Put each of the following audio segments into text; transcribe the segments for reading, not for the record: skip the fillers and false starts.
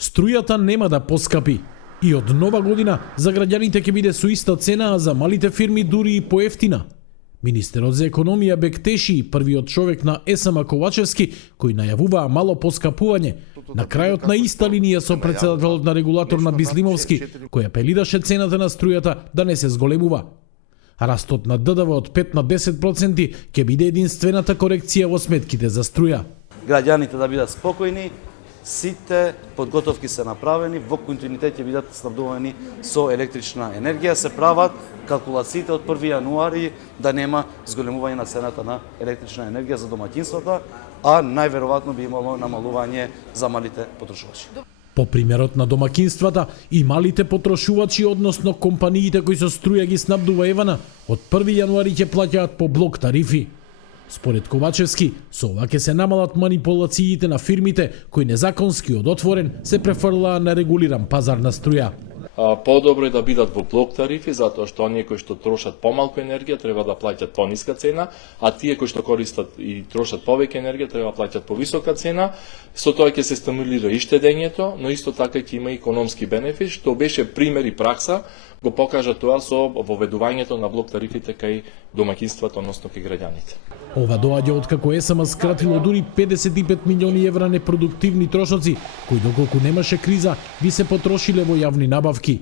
Струјата нема да поскапи и од нова година за граѓаните ќе биде со иста цена, а за малите фирми дури и поевтина. Министерот за економија Бектеши, првиот човек на СМ Ковачевски, кој најавуваа мало поскапување, на крајот на иста линија со претседателот на регулаторна Бислимовски, кој апелираше цената на струјата да не се зголемува. Растот на ДДВ од 5 на 10% ќе биде единствената корекција во сметките за струја. Граѓаните да бидат спокојни, сите подготовки се направени, во континуитет ќе бидат снабдувани со електрична енергија, се прават калкулациите од 1 јануари да нема зголемување на цената на електрична енергија за домаќинствата, а најверојатно би имало намалување за малите потрошувачи. По примерот на домакинствата и малите потрошувачи, односно компаниите кои со струја ги снабдува Евана, од 1 јануари ќе плаќаат по блок тарифи. Според Ковачевски, со ова ќе се намалат манипулациите на фирмите кои незаконски од отворен се префрлаа на регулиран пазар на струја. Подобро е да бидат во блок тарифи, затоа што оние кои што трошат помалку енергија треба да плаќат пониска цена, а тие кои што користат и трошат повеќе енергија треба да плаќат повисока цена. Со тоа ќе се стимулира и штедењето, но исто така ќе има економски бенефит, што беше пример и пракса, го покажа тоа со воведувањето на блок тарифите кај домаќинствата, односно кај граѓаните. Ова доаѓа откако СМ скратило дури 55 милиони евра непродуктивни трошоци, кои доколку немаше криза би се потрошиле во јавни набавки.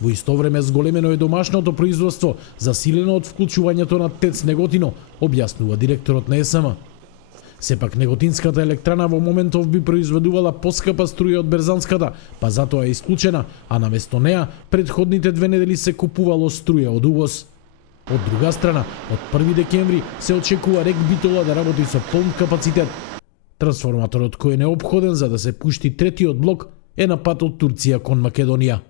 Во исто време зголемено е домашното производство, засилено од вклучувањето на ТЕЦ Неготино, објаснува директорот на СМ. Сепак Неготинската електрана во моментов би произведувала поскапа струја од Берзанската, па затоа е исклучена, а наместо неа предходните 2 недели се купувало струја од увоз. Од друга страна, од 1 декември се очекува РЕК Битола да работи со полн капацитет. Трансформаторот кој е неопходен за да се пушти третиот блок е на пат од Турција кон Македонија.